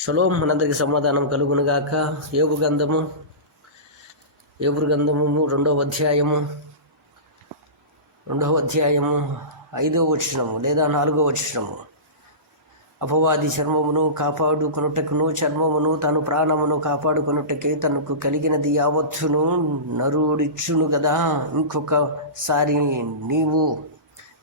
Shalom మనందరికి సమాధానం కలుగునుగాక. ఏబు గంధము ఏబురు గంధము రెండవ అధ్యాయము రెండవ అధ్యాయము ఐదవ వచనము లేదా నాలుగవ వచనము. అపవాది చర్మమును కాపాడుకొనుటకును చర్మమును తను ప్రాణమును కాపాడుకొనుటకే తనకు కలిగినది యావత్తును నరుడిచ్చును కదా ఇంకొకసారి నీవు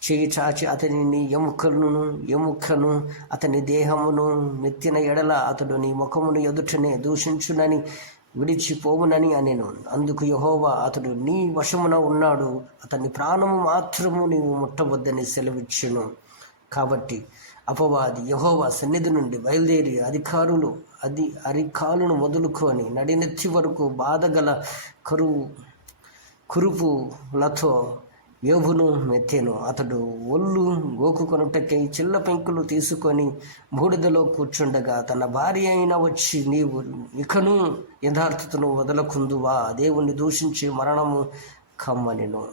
చేయి చాచి అతని నీ ఎముకలను ఎముకను అతని దేహమును నెత్తిన ఎడల అతడు నీ ముఖమును ఎదుటనే దూషించునని విడిచిపోవునని అనెను. అందుకు యహోవా అతడు నీ వశమున ఉన్నాడు అతని ప్రాణము మాత్రము నీవు ముట్టవద్దని సెలవిచ్చును. కాబట్టి అపవాది యహోవా సన్నిధి నుండి బయలుదేరి అధికారులు అది అరికాలును మొదలుకొని నడినెత్తి వరకు బాధగల కరువు కురుపులతో యోబును మెత్తెను. అతడు ఒళ్ళు గోకుకొనుటకై చిల్ల పెంకులు తీసుకొని బూడిదలో కూర్చుండగా తన భార్య అయిన వచ్చి నీవు ఇకను యథార్థతను వదలకుందువా? దేవుణ్ణి దూషించి మరణము కమ్మనిను.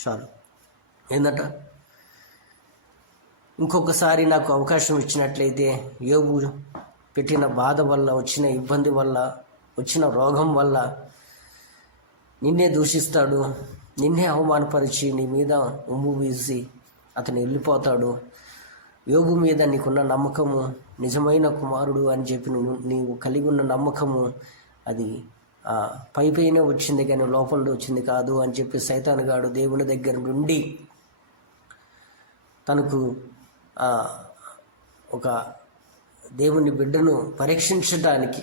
చాలు. ఏందట? ఇంకొకసారి నాకు అవకాశం ఇచ్చినట్లయితే యోగు పెట్టిన బాధ వల్ల వచ్చిన ఇబ్బంది వల్ల వచ్చిన రోగం వల్ల నిన్నే దూషిస్తాడు. నిన్నే అవమానపరిచి నీ మీద ఉమ్ము వీసి అతను వెళ్ళిపోతాడు. యోగు మీద నీకున్న నమ్మకము నిజమైన కుమారుడు అని చెప్పి నువ్వు నీవు కలిగి ఉన్న నమ్మకము అది ఆ, పై పైన వచ్చింది కానీ లోపల వచ్చింది కాదు అని చెప్పి సైతానుగాడు దేవుని దగ్గర నుండి తనకు ఒక దేవుని బిడ్డను పరీక్షించడానికి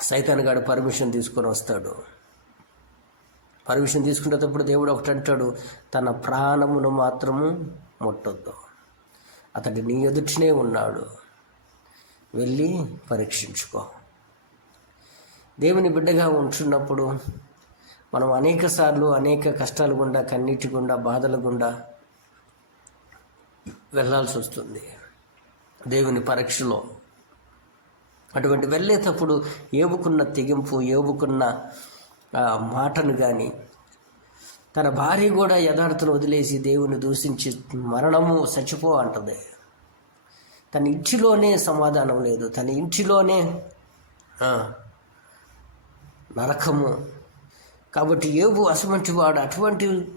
సైతానుగాడు పర్మిషన్ తీసుకొని వస్తాడు. పర్మిషన్ తీసుకునేటప్పుడు దేవుడు ఒకటి అంటాడు తన ప్రాణమును మాత్రము ముట్టొద్దు. అతడు నీ ఎదుటినే ఉన్నాడు. వెళ్ళి పరీక్షించుకో. దేవుని బిడ్డగా ఉంటున్నప్పుడు మనం అనేక సార్లు అనేక కష్టాలు గుండా కన్నీటి గుండా బాధల గుండా వెళ్ళాల్సి వస్తుంది. దేవుని పరీక్షలో అటువంటి వెళ్ళేటప్పుడు ఏవుకున్న తెగింపు ఏవుకున్న మాటను కానీ తన భార్య కూడా యథార్థను వదిలేసి దేవుని దూషించి మరణము చచ్చిపో అంటది. తన ఇంటిలోనే సమాధానం లేదు. తన ఇంటిలోనే నరకము. కాబట్టి ఏవు అటువంటి వాడు అటువంటి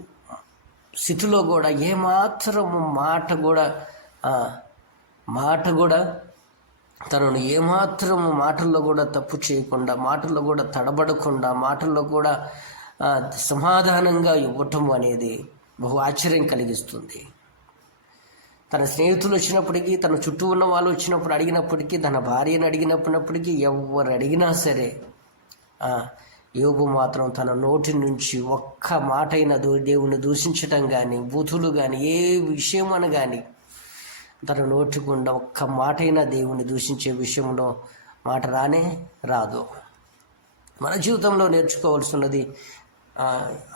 స్థితిలో కూడా ఏమాత్రము మాట కూడా మాట కూడా తనను ఏమాత్రం మాటల్లో కూడా తప్పు చేయకుండా మాటల్లో కూడా తడబడకుండా మాటల్లో కూడా సమాధానంగా ఇవ్వటం అనేది బహు ఆశ్చర్యం కలిగిస్తుంది. తన స్నేహితులు వచ్చినప్పటికీ తన చుట్టూ ఉన్న వాళ్ళు వచ్చినప్పుడు అడిగినప్పటికీ తన భార్యను అడిగినప్పటికీ ఎవరు అడిగినా సరే యోగు మాత్రం తన నోటి నుంచి ఒక్క మాటైన దో దేవుని దూషించటం కానీ బూతులు కానీ ఏ విషయమని కానీ తన నోటి గుండా ఒక్క మాట అయినా దేవుని దూషించే విషయంలో మాట రానే రాదు. మన జీవితంలో నేర్చుకోవాల్సినది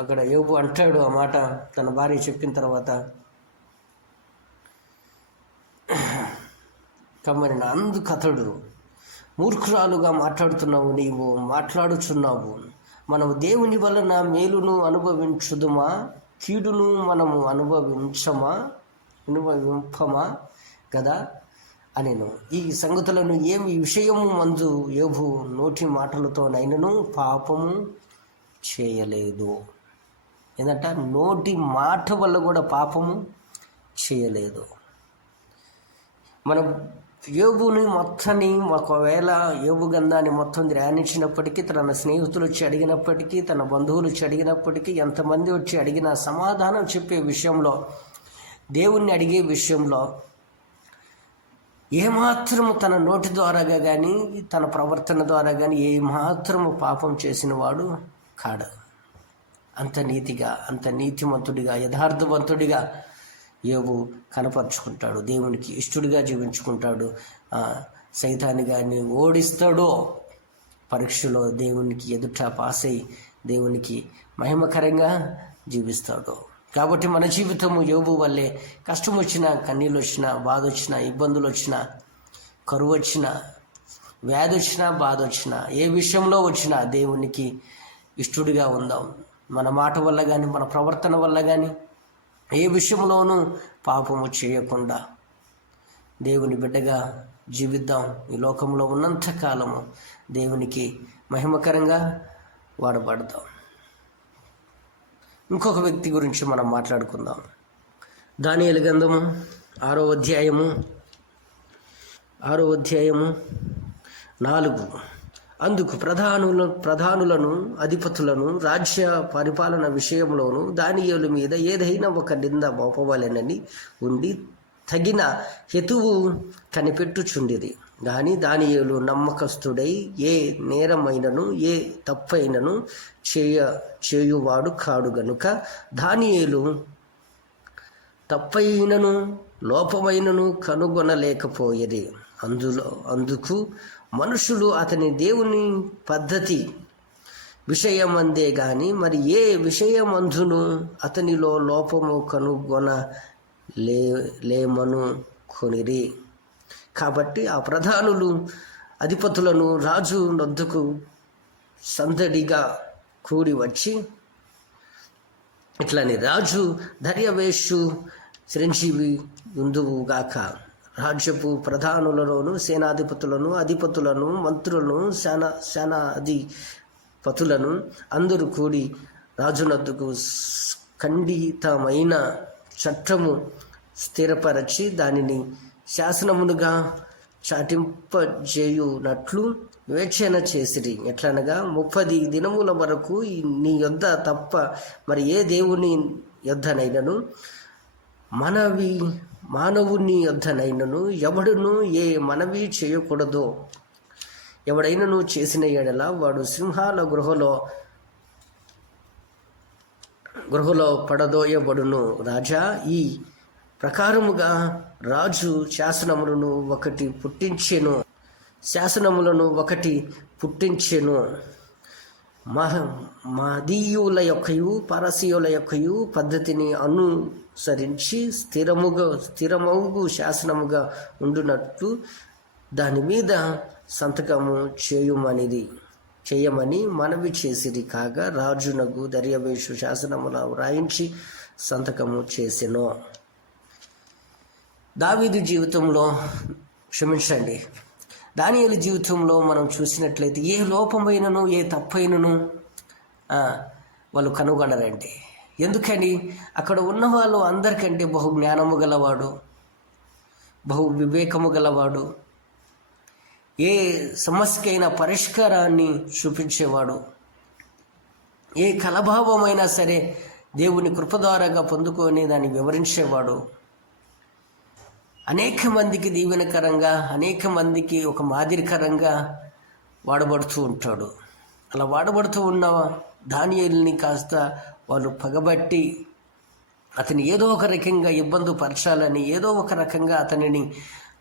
అక్కడ యోగు అంటాడు ఆ మాట తన భార్య చెప్పిన తర్వాత కమ్మని అందుకు కథడు. మూర్ఖురాలుగా మాట్లాడుతున్నావు నీవు మాట్లాడుచున్నావు. మనము దేవుని వలన మేలును అనుభవించుదుమా? కీడును మనము అనుభవించమా? అనుభవింపమా? కదా అనెను. ఈ సంగతులను ఏమి విషయము మందు యోభు నోటి మాటలతోనైనను పాపము చేయలేదు. ఏంటంట నోటి మాట వల్ల కూడా పాపము చేయలేదు. మనం యోబుని మొత్తాన్ని ఒకవేళ యోబు గంధాన్ని మొత్తం ధ్యానించినప్పటికీ తన స్నేహితులు వచ్చి అడిగినప్పటికీ తన బంధువులు వచ్చి అడిగినప్పటికీ ఎంతమంది వచ్చి అడిగినా సమాధానం చెప్పే విషయంలో దేవుణ్ణి అడిగే విషయంలో ఏమాత్రము తన నోటి ద్వారాగా కానీ తన ప్రవర్తన ద్వారా కానీ ఏమాత్రము పాపం చేసిన వాడు కాడు. అంత నీతిగా అంత నీతిమంతుడిగా యథార్థవంతుడిగా యోబు కనపరుచుకుంటాడు. దేవునికి ఇష్టడిగా జీవించుకుంటాడు. సైతాన్ని కానీ ఓడిస్తాడో పరీక్షలో దేవునికి ఎదుట పాస్ అయి దేవునికి మహిమకరంగా జీవిస్తాడు. కాబట్టి మన జీవితము యోబు వల్లే కష్టం వచ్చినా కన్నీళ్ళు వచ్చినా బాధ వచ్చినా ఇబ్బందులు వచ్చినా కరువు వచ్చినా వ్యాధి వచ్చినా బాధ వచ్చినా ఏ విషయంలో వచ్చినా దేవునికి ఇష్టడిగా ఉందాం. మన మాట వల్ల కానీ మన ప్రవర్తన వల్ల కానీ ఏ విషయంలోనూ పాపము చేయకుండా దేవుని బిడ్డగా జీవిద్దాం. ఈ లోకంలో ఉన్నంత కాలము దేవునికి మహిమకరంగా వాడబడదాం. ఇంకొక వ్యక్తి గురించి మనం మాట్లాడుకుందాం. దానియలు గంధము ఆరో అధ్యాయము ఆరో అధ్యాయము నాలుగు. అందుకు ప్రధానుల ప్రధానులను అధిపతులను రాజ్య పరిపాలన విషయంలోనూ దానియేలు మీద ఏదైనా ఒక నింద మోపవలెనని ఉండి తగిన హెతువు కనిపెట్టుచుండేది. కానీ దానియులు నమ్మకస్తుడై ఏ నేరమైనను ఏ తప్పైనను చేయ చేయువాడు కాడు గనుక దానియులు తప్పైనను లోపమైనను కనుగొనలేకపోయేది. అందులో అందుకు మనుషులు అతని దేవుని పద్ధతి విషయమందే గాని మరి ఏ విషయమందును అతనిలో లోపము కనుగొన లే లేమను కొనిరి కాబట్టి ఆ ప్రధానులు అధిపతులను రాజు నొద్దుకు సందడిగా కూడి వచ్చి ఇట్లని రాజు దర్యవేషు చిరంజీవి ఉందువుగాక రాజ్యపు ప్రధానులలోను సేనాధిపతులను అధిపతులను మంత్రులను సేనా సేనాధిపతులను అందరూ కూడి రాజునద్దుకు ఖండితమైన చట్టము స్థిరపరచి దానిని శాసనమునుగా చాటింపజేయునట్లు వివేచన చేసిరి. ఎట్లనగా ముప్పది దినముల వరకు నీ యొద్ద తప్ప మరి ఏ దేవుని యొద్దనైనను? మనవి మానవుని యొద్దనైనను ఎవడును ఏ మనవి చేయకూడదో. ఎవడైనను చేసిన ఏడల వాడు సింహాల గృహలో గృహలో పడదోయబడును. రాజా ఈ ప్రకారముగా రాజు శాసనములను ఒకటి పుట్టించెను. శాసనములను ఒకటి పుట్టించెను. మహ మదీయుల యొక్కయు పారసీయుల యొక్కయు పద్ధతిని అనుసరించి స్థిరముగా స్థిరమగు శాసనముగా ఉండునట్లు దాని మీద సంతకము చేయుమనిది. చేయమని మనవి చేసిరి కాగా రాజునకు దర్యవేషు శాసనముల వ్రాయించి సంతకము చేసెను. దావీదు జీవితంలో క్షమించండి. దానియలు జీవితంలో మనం చూసినట్లయితే ఏ లోపమైనను ఏ తప్పైనను వాళ్ళు కనుగొనరండి. ఎందుకని? అక్కడ ఉన్న వాళ్ళు అందరికంటే బహు జ్ఞానము గలవాడు బహు వివేకము గలవాడు ఏ సమస్యకైనా పరిష్కారాన్ని చూపించేవాడు ఏ కలభావమైనా సరే దేవుని కృప ద్వారాగా పొందుకొని దాన్ని వివరించేవాడు. అనేక మందికి దీవెనకరంగా అనేక మందికి ఒక మాదిరికరంగా వాడబడుతూ ఉంటాడు. అలా వాడబడుతూ ఉన్న ధాన్యాలని కాస్త వాళ్ళు పగబట్టి అతని ఏదో ఒక రకంగా ఇబ్బంది పరచాలని ఏదో ఒక రకంగా అతనిని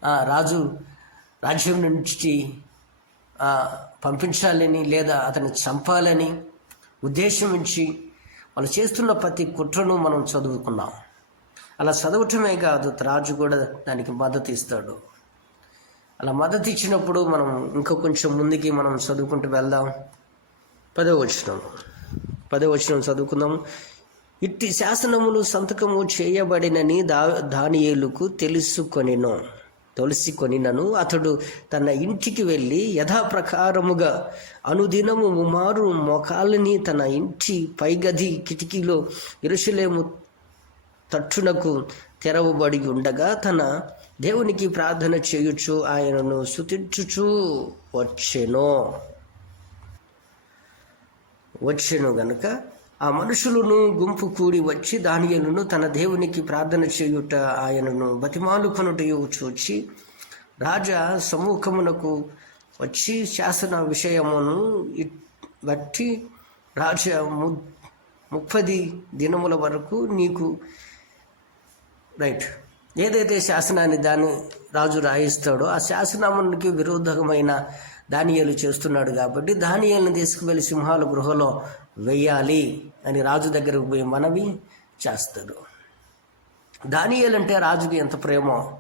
రాజు రాజ్యం నుంచి పంపించాలని లేదా అతను చంపాలని ఉద్దేశం ఉంచి వాళ్ళు చేస్తున్న ప్రతి కుట్రను మనం చదువుకున్నాం. అలా చదవటమే కాదు రాజు కూడా దానికి మద్దతు ఇస్తాడు. అలా మద్దతు ఇచ్చినప్పుడు మనం ఇంకా కొంచెం ముందుకి మనం చదువుకుంటూ వెళ్దాం. పదో వచనం. పదో వచనం చదువుకుందాం. ఇట్టి శాసనములు సంతకము చేయబడినని దా దానియేలుకు తెలుసుకొనిను. తొలసికొనినను అతడు తన ఇంటికి వెళ్ళి యథాప్రకారముగా అనుదినము ముమారు మొకాలని తన ఇంటి పైగది కిటికీలో ఇరుషులేము తట్టునకు తెరవబడి ఉండగా తన దేవునికి ప్రార్థన చేయుచు ఆయనను స్తుతించుచు వచ్చెను. వచ్చెను గనుక ఆ మనుషులను గుంపు కూడి వచ్చి దానియలను తన దేవునికి ప్రార్థన చేయుట ఆయనను బతిమాలుకొనుటయు చూచి రాజా సమ్ముఖమునకు వచ్చి శాసన విషయమును బట్టి రాజా ము ముప్పది దినముల వరకు నీకు రైట్. ఏదైతే శాసనాన్ని దాన్ని రాజు రాయిస్తాడో ఆ శాసనానికి విరోధకమైన దానియాలు చేస్తున్నాడు కాబట్టి దానియాలను తీసుకువెళ్ళి సింహాల గృహలో వెయ్యాలి అని రాజు దగ్గరకు పోయి మనవి చేస్తాడు. దానియాలంటే రాజుకు ఎంత ప్రేమో?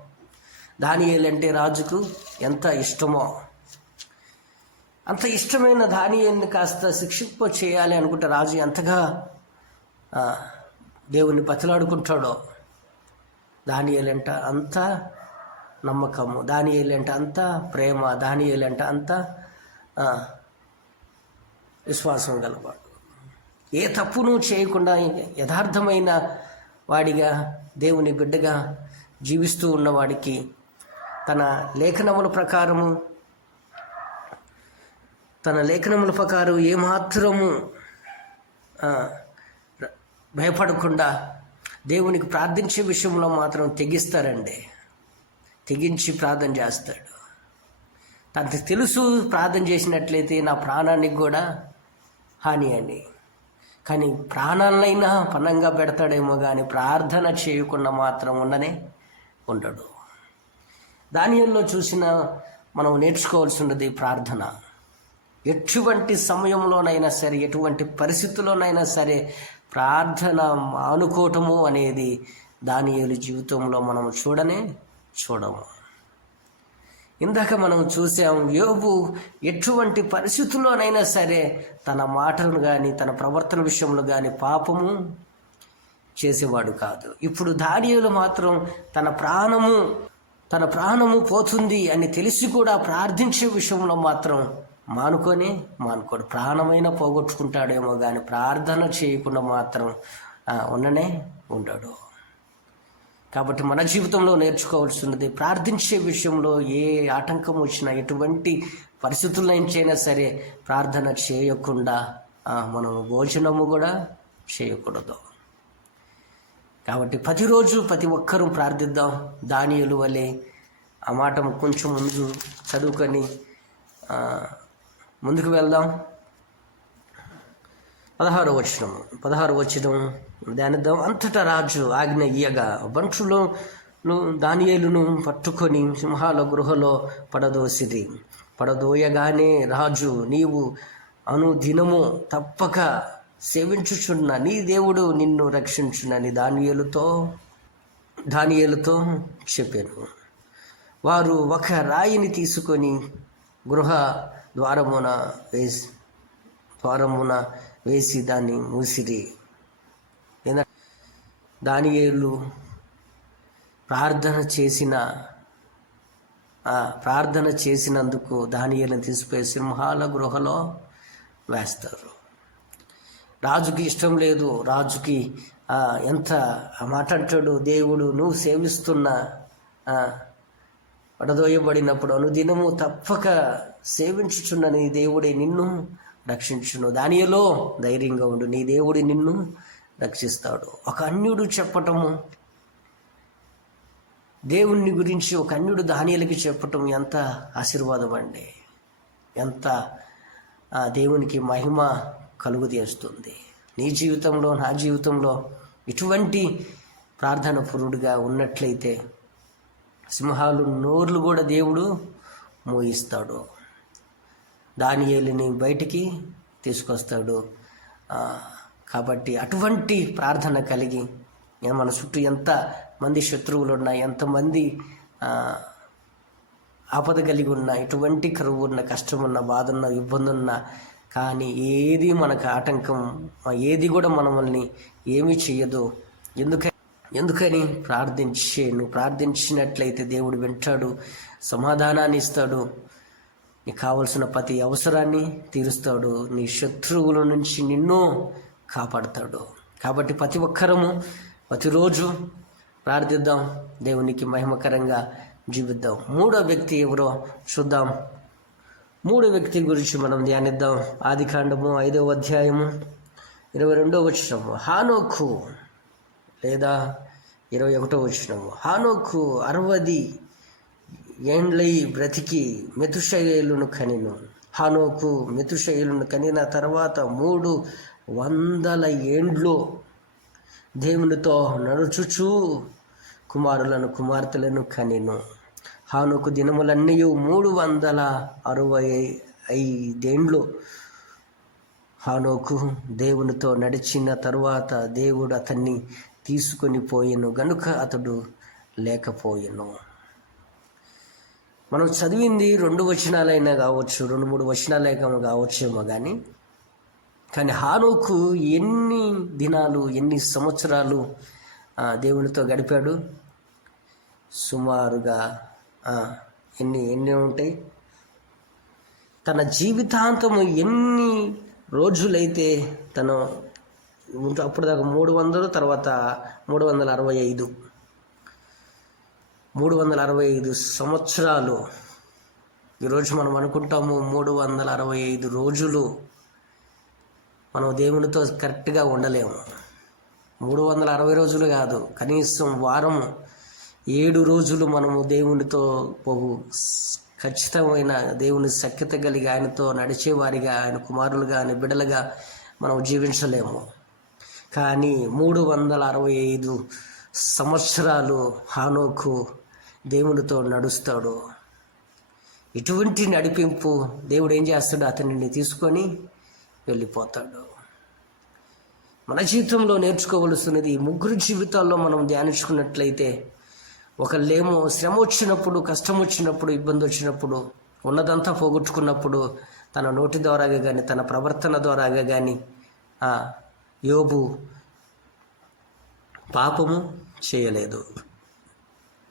దానియాలంటే రాజుకు ఎంత ఇష్టమో? అంత ఇష్టమైన దానియాల్ని కాస్త శిక్షింప చేయాలి అనుకుంటే రాజు ఎంతగా దేవుణ్ణి బతిలాడుకుంటాడో? దానియేలంట అంత నమ్మకము దాని ఏలంట అంత ప్రేమ దాని ఏలంట అంత విశ్వాసం గలవాడు. ఏ తప్పును చేయకుండా యథార్థమైన వాడిగా దేవుని బిడ్డగా జీవిస్తూ ఉన్నవాడికి తన లేఖనముల ప్రకారము తన లేఖనముల ప్రకారం ఏమాత్రము భయపడకుండా దేవునికి ప్రార్థించే విషయంలో మాత్రం తెగిస్తారండి. తెగించి ప్రార్థన చేస్తాడు. తనకు తెలుసు ప్రార్థన చేసినట్లయితే నా ప్రాణానికి కూడా హాని అని కానీ ప్రాణాలైనా పనంగా పెడతాడేమో కానీ ప్రార్థన చేయకుండా మాత్రం ఉండనే ఉండడు. దానిలో చూసిన మనం నేర్చుకోవాల్సినది ప్రార్థన. ఎటువంటి సమయంలోనైనా సరే ఎటువంటి పరిస్థితుల్లోనైనా సరే ప్రార్థన మానుకోవటము అనేది దానియేలు జీవితంలో మనం చూడనే చూడము. ఇందాక మనం చూసాం యోబు ఎటువంటి పరిస్థితుల్లోనైనా సరే తన మాటను కానీ తన ప్రవర్తన విషయంలో కానీ పాపము చేసేవాడు కాదు. ఇప్పుడు దానియులు మాత్రం తన ప్రాణము తన ప్రాణము పోతుంది అని తెలిసి కూడా ప్రార్థించే విషయంలో మాత్రం మానుకొని మానుకోడు ప్రాణమైన పోగొట్టుకుంటాడేమో కానీ ప్రార్థన చేయకుండా మాత్రం ఉండనే ఉండడు. కాబట్టి మన జీవితంలో నేర్చుకోవాల్సినది ప్రార్థించే విషయంలో ఏ ఆటంకం వచ్చినా ఎటువంటి పరిస్థితుల్లో నుంచైనా సరే ప్రార్థన చేయకుండా మనము మనం భోజనము కూడా చేయకూడదు. కాబట్టి ప్రతిరోజు ప్రతి ఒక్కరూ ప్రార్థిద్దాం. దానియులు వలె ఆ మాట కొంచెం ముందు చదువుకొని ముందుకు వెళ్దాం. పదహారు వచనం. పదహారు వచనం ధ్యానిద్దాం. అంతటా రాజు ఆజ్ఞ ఇయ్యగా బంటులో దానియేలును పట్టుకొని సింహాల గృహలో పడదోసిది పడదోయగానే రాజు నీవు అనుదినము తప్పక సేవించుచున్న నీ దేవుడు నిన్ను రక్షించునని దానియేలుతో దానియేలుతో చెప్పాను. వారు ఒక రాయిని తీసుకొని గృహ ద్వారమున వేసి ద్వారమున వేసి దాన్ని మూసిరి. దాని ఏళ్ళు ప్రార్థన చేసిన ప్రార్థన చేసినందుకు దానియేలను తీసిపోయి సింహాల గృహలో వేస్తారు. రాజుకి ఇష్టం లేదు. రాజుకి ఎంత మాట అంటాడు? దేవుడు నువ్వు సేవిస్తున్న పడదోయబడినప్పుడు అనుదినము తప్పక సేవించుచున్న నీ దేవుడే నిన్ను రక్షించును. దానిలో ధైర్యంగా ఉండు. నీ దేవుడి నిన్ను రక్షిస్తాడు. ఒక అన్యుడు చెప్పటము దేవుణ్ణి గురించి ఒక అన్యుడు దానియలకి చెప్పటం ఎంత ఆశీర్వాదం అండి ఎంత ఆ దేవునికి మహిమ కలుగు చేస్తుంది నీ జీవితంలో నా జీవితంలో ఇటువంటి ప్రార్థన పురుడుగా ఉన్నట్లయితే సింహాలు నోర్లు కూడా దేవుడు మోయిస్తాడు. దానియేలుని బయటికి తీసుకొస్తాడు. కాబట్టి అటువంటి ప్రార్థన కలిగి మన చుట్టూ ఎంత మంది శత్రువులు ఉన్నా ఎంతమంది ఆపద కలిగి ఉన్న ఎటువంటి కరువు ఉన్న కష్టం ఉన్న బాధ ఉన్న ఇబ్బంది ఉన్న కానీ ఏది మనకు ఆటంకం ఏది కూడా మనల్ని ఏమీ చేయదు ఎందుకని ఎందుకని? ప్రార్థించి నువ్వు ప్రార్థించినట్లయితే దేవుడు వింటాడు సమాధానాన్ని ఇస్తాడు నీకు కావలసిన ప్రతి అవసరాన్ని తీరుస్తాడు నీ శత్రువుల నుంచి నిన్ను కాపాడతాడు. కాబట్టి ప్రతి ఒక్కరము ప్రతిరోజు ప్రార్థిద్దాం దేవునికి మహిమకరంగా జీవిద్దాం. మూడో వ్యక్తి ఎవరో చూద్దాం. మూడో వ్యక్తి గురించి మనం ధ్యానిద్దాం. ఆది కాండము ఐదవ అధ్యాయము ఇరవై రెండో వచ్చినము హానోకు లేదా ఇరవై ఒకటో వచ్చినము హానోకు అరవది ఏండ్లై బ్రతికి మెతుశైలును కనిను. హానోకు మెతుశైలును కనిన తర్వాత మూడు వందల ఏండ్లు దేవునితో నడుచుచూ కుమారులను కుమార్తెలను కనిను. హానుకు దినములన్నీ మూడు వందల అరవై ఐదేండ్లు. హానోకు దేవునితో నడిచిన తరువాత దేవుడు అతన్ని తీసుకొని పోయెను గనుక అతడు లేకపోయెను. మనం చదివింది రెండు వచనాలైనా కావచ్చు రెండు మూడు వచనాలైనా కావచ్చేమో కానీ కానీ హానోకు ఎన్ని దినాలు ఎన్ని సంవత్సరాలు దేవునితో గడిపాడు? సుమారుగా ఎన్ని ఎన్ని ఉంటాయి? తన జీవితాంతము ఎన్ని రోజులైతే తను అప్పుడు దాకా మూడు వందలు తర్వాత మూడు వందల అరవై ఐదు. మూడు వందల అరవై ఐదు సంవత్సరాలు. ఈరోజు మనం అనుకుంటాము మూడు వందల అరవై ఐదు రోజులు మనం దేవునితో కరెక్ట్గా ఉండలేము. మూడు వందల అరవై రోజులు కాదు కనీసం వారం ఏడు రోజులు మనము దేవునితో బహు ఖచ్చితమైన దేవుని సఖ్యత కలిగి ఆయనతో నడిచేవారిగా ఆయన కుమారులుగా ఆయన బిడలుగా మనం జీవించలేము. కానీ మూడు వందల అరవై ఐదు సంవత్సరాలు హానోకు దేవునితో నడుస్తాడు. ఇటువంటి నడిపింపు దేవుడు ఏం చేస్తాడు అతనిని తీసుకొని వెళ్ళిపోతాడు. మన జీవితంలో నేర్చుకోవలసినది ఈ ముగ్గురు జీవితాల్లో మనం ధ్యానించుకున్నట్లయితే ఒకళ్ళేమో శ్రమ వచ్చినప్పుడు కష్టం వచ్చినప్పుడు ఇబ్బంది వచ్చినప్పుడు ఉన్నదంతా పోగొట్టుకున్నప్పుడు తన నోటి ద్వారాగా కానీ తన ప్రవర్తన ద్వారాగా కానీ యోబు పాపము చేయలేదు.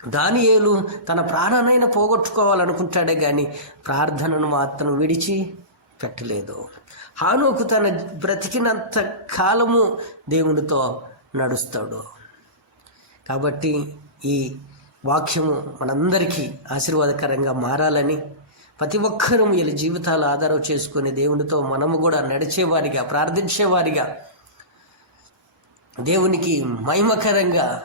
దానియేలు తన ప్రాణానైనా పోగొట్టుకోవాలనుకుంటాడే కానీ ప్రార్థనను మాత్రం విడిచి పెట్టలేదు. హానోకు తన బ్రతికినంత కాలము దేవునితో నడుస్తాడు. కాబట్టి ఈ వాక్యము మనందరికీ ఆశీర్వాదకరంగా మారాలని ప్రతి ఒక్కరూ వీళ్ళ జీవితాలు ఆధారం చేసుకొని దేవునితో మనము కూడా నడిచేవారిగా ప్రార్థించేవారిగా దేవునికి మహిమకరంగా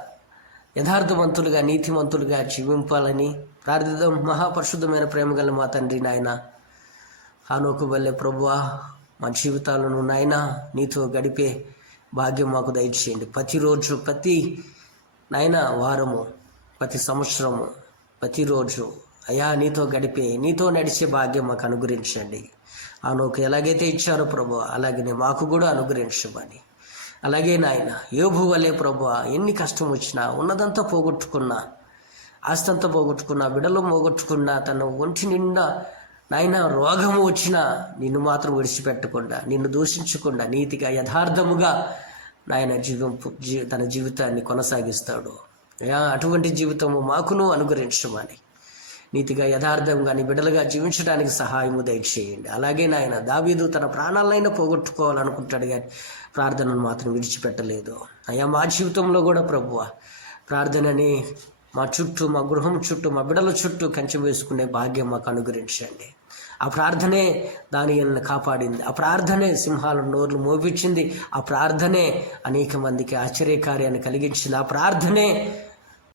యథార్థవంతులుగా నీతిమంతులుగా జీవింపాలని ప్రార్థిద్దాం. మహాపరిశుద్ధమైన ప్రేమగల మా తండ్రి నాయన హానోకు వల్లే ప్రభువా మా జీవితాలను నాయన నీతో గడిపే భాగ్యం మాకు దయచేయండి. ప్రతిరోజు ప్రతి నాయన వారము ప్రతి సంవత్సరము ప్రతిరోజు అయా నీతో గడిపే నీతో నడిచే భాగ్యం మాకు అనుగ్రహించండి. ఆనోకు ఎలాగైతే ఇచ్చారో ప్రభు అలాగనే మాకు కూడా అనుగ్రహించమని. అలాగే నాయన యోభు వలే ప్రభు ఎన్ని కష్టం వచ్చినా ఉన్నదంతా పోగొట్టుకున్నా ఆస్తంతా పోగొట్టుకున్నా బిడలు పోగొట్టుకున్నా తన ఒంటి నిండా నాయన రోగము వచ్చినా నిన్ను మాత్రం విడిచిపెట్టకుండా నిన్ను దూషించకుండా నీతిగా యథార్థముగా నాయన జీవింపు జీ తన జీవితాన్ని కొనసాగిస్తాడు. అటువంటి జీవితము మాకును అనుగ్రహించమని. నీతిగా యథార్థంగా నీ బిడ్డలుగా జీవించడానికి సహాయము దయచేయండి. అలాగే నాయన దావీదు తన ప్రాణాలైనా పోగొట్టుకోవాలనుకుంటాడు కానీ ప్రార్థనను మాత్రం విడిచిపెట్టలేదు. అయ్యా మా జీవితంలో కూడా ప్రభువ ప్రార్థనని మా చుట్టూ మా గృహం చుట్టూ మా బిడల చుట్టూ కంచె వేసుకునే భాగ్యం మాకు అనుగ్రహించండి. ఆ ప్రార్థనే దాని కాపాడింది. ఆ ప్రార్థనే సింహాల నోర్లు మోపించింది. ఆ ప్రార్థనే అనేక మందికి ఆశ్చర్యకార్యాన్ని కలిగించింది. ఆ ప్రార్థనే